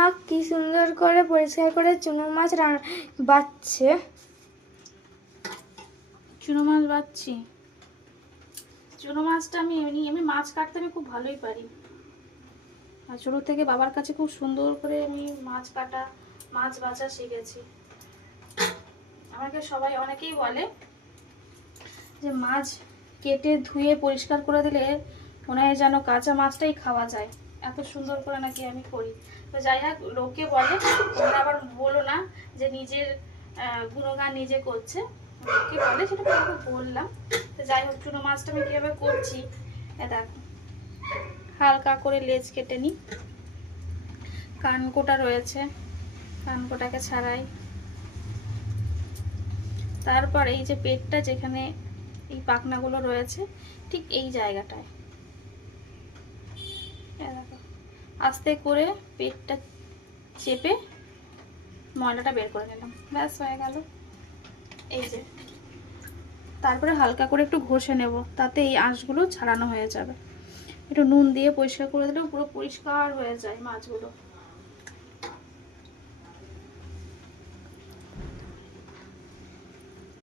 মা কি সুন্দর করে পরিষ্কার করে চুনো মাছ বাছছে। চুনো মাছ বাছছি। চুনো মাছটা আমি মাছ কাটতে আমি খুব ভালোই পারি। আর ছোটো থেকে বাবার কাছে খুব সুন্দর করে আমি মাছ কাটা মাছ বাছা শিখেছি। আমাকে সবাই অনেকেই বলে যে মাছ কেটে ধুয়ে পরিষ্কার করে দিলে মনে হয় যেন কাঁচা মাছটাই খাওয়া যায়, এত সুন্দর করে নাকি আমি করি। তো যাই হোক, লোকে বলে, তোমরা আবার বলো না যে নিজের গুণগান নিজে করছে, লোকে বলে সেটা আমি বললাম। তো যাই হোক, চুনো মাছটা আমি কীভাবে করছি দেখো। হালকা করে লেজ কেটে নিই, কানকোটা রয়েছে, কানকোটাকে ছাড়াই। তারপর এই যে পেটটা, যেখানে এই পাখনাগুলো রয়েছে ঠিক এই জায়গাটায় দেখো আস্তে করে পেটটা চেপে ময়লাটা বের করে নিলাম, ব্যাস হয়ে গেল। এই যে তারপরে হালকা করে একটু ঘষে নেব, তাতে এই আঁশগুলো ছাড়ানো হয়ে যাবে। একটু নুন দিয়ে পরিষ্কার করে দিলেও পুরো পরিষ্কার হয়ে যায় মাছগুলো।